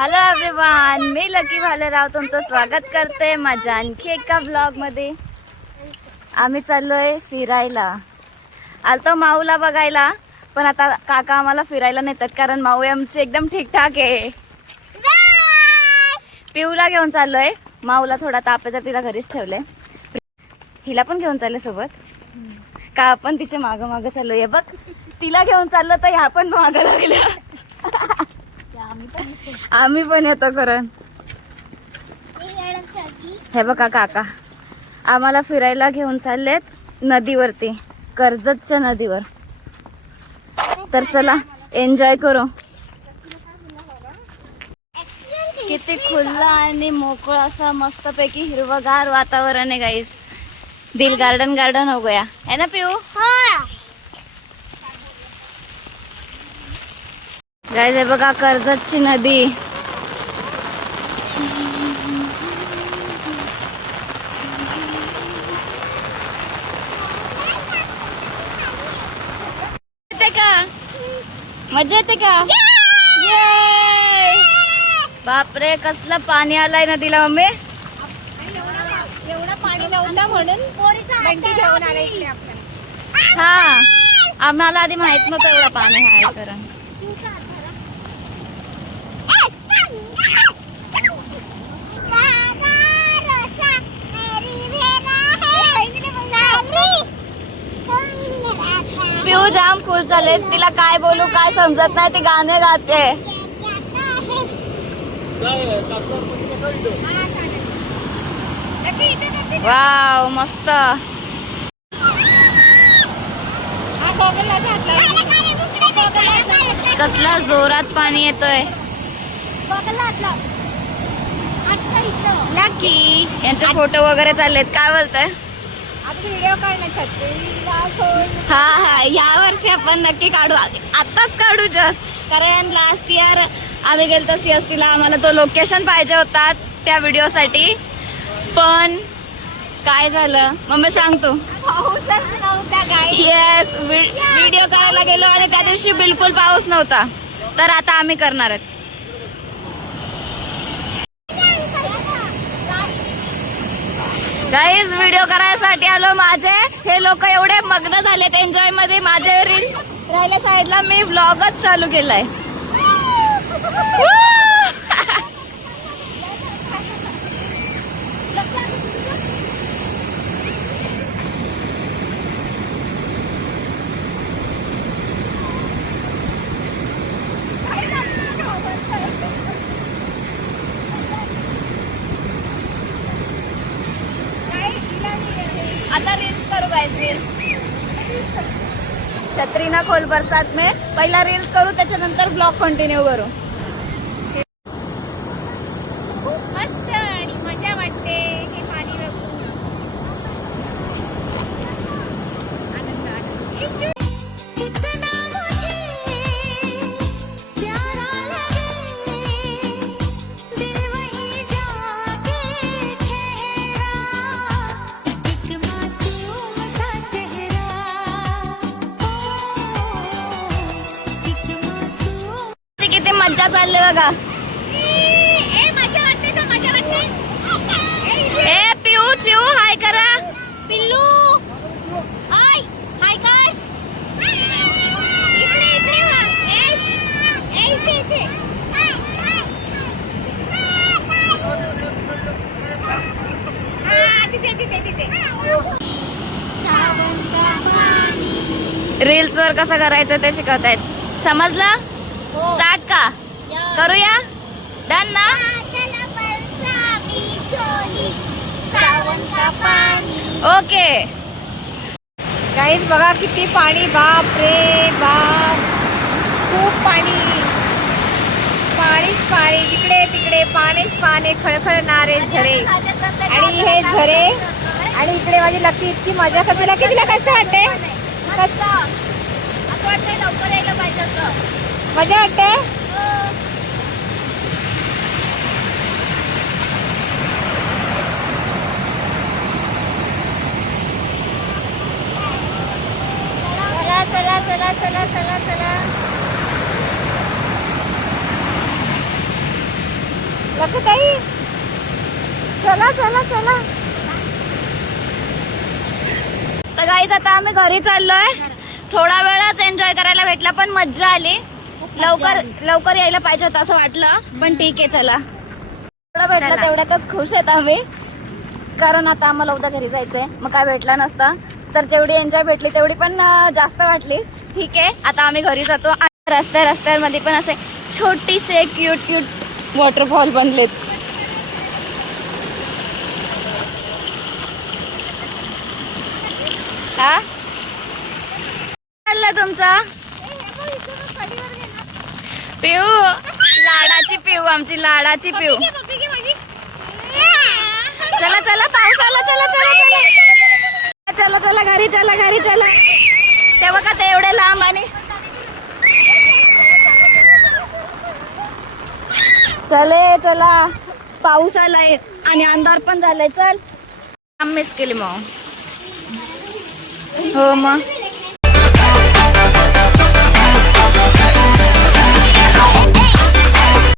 Hello everyone मी लकी भालेराव तुमचं स्वागत करते माझ्या आणखी एका ब्लॉगमध्ये. आम्ही चाललोय फिरायला. आलतो माऊला बघायला पण आता काका आम्हाला फिरायला नेतात कारण माऊ आमची एकदम ठीकठाक आहे. पिऊला घेऊन चाललोय. माऊला थोडा ताप आहे तर तिला घरीच ठेवले हिला पण घेऊन चालले सोबत. का आपण तिच्या मागं मागं चाललोय. बघ तिला घेऊन चाललो तर ह्या पण मागं लागल्या. आम्ही पण येतो करण हे बघा काका आम्हाला फिरायला घेऊन चाललेत नदीवरती कर्जतच्या नदीवर. तर चला एन्जॉय करू. किती खुल्ला आणि मोकळं असं मस्तपैकी हिरवगार वातावरण आहे गाईस दिल गार्डन गार्डन हो गया है ना पिऊ? हे बघा कर्जतची नदी. का? मजा येते का! बापरे कसलं पाणी आलंय नदीला मम्मी. एवढं पाणी नव्हतं म्हणून बंटी घेऊन हा. आम्हाला आधी माहीत नव्हतं एवढं पाणी आहे कारण जाम खुश झाले. तिला काय बोलू काय समजत नाही ती गाणे गाते. वाव मस्त. हा कसला जोरात पाणी येतोय. लकी यांचे फोटो वगैरे चाललेत. काय बोलताय? हा? या वर्षी आपण नक्की काढू. आत्ताच काढू जस्ट कारण लास्ट इयर आम्ही गेलो सी एस टीला आम्हाला तो लोकेशन पाहिजे होता त्या व्हिडिओसाठी पण काय झालं? मम्मी सांगतो पाऊसच नव्हता येस व्हिडिओ करायला गेलो आणि त्या दिवशी बिलकुल पाऊस नव्हता. तर आता आम्ही करणार आहेत. गाईज व्हिडिओ करायसाठी आलो माझे. हे लोक एवढे मग्न झालेत. एन्जॉयमध्ये माझे रील राहिल्या साईडला मी व्लॉगच चालू केलाय आता रील्स करू गाइस रील्स छत्री ना खोल बरसात में. पहिला रील्स करू त्याच्यानंतर ब्लॉग कंटिन्यू करू. मज्जा चालली बघा. ए, पिऊ चिऊ हाय करा. पिल्लू. हाय हाय कर हा, रील्स वर कसं करायचं ते शिकवत आहेत समजलं स्टार्ट का? करूया? डन ना? ओके गाईज बघा किती पाणी. बाप रे बाप. खूप पाणी. पाणीच पाणी. इकडे तिकडे. पाणीच पाणी. खळखळणारे झरे. आणि हे झरे. आणि इकडे माझी लकी इतकी मजा करते. लकी तिला कसं वाटते. मजा वाटते चला चला चला. लखताई चला चला चला. तर गाईज आता आम्ही घरी चाललोय. थोडा वेळच एन्जॉय करायला भेटला पण मज्जा आली. लवकर लवकर यायला पाहिजे होतं असं वाटलं पण ठीक आहे चला. थोडं भेटलं. तेवढ्यातच खुश आहेत आम्ही. कारण आता आम्हाला उद्या घरी जायचंय. मग काय भेटला नसता. तर जेवढी एन्जॉय भेटली तेवढी पण जास्त वाटली. ठीक आहे आता आम्ही घरी जातो रस्त्या रस्त्यांमध्ये पण असे छोटीसे क्यूट क्यूट वॉटरफॉल बनलेत. हा? चाललं तुमचा? पिऊ लाडाची पिऊ आमची लाडाची पिऊ. चला चला पाऊस आला चला चला चला. चला चला घरी चला घरी चला. ते बघा ते एवढे लांब आणि चले चला. पाऊस आलाय आणि अंधार पण झालाय. चल. मिस केली मग. हो मग.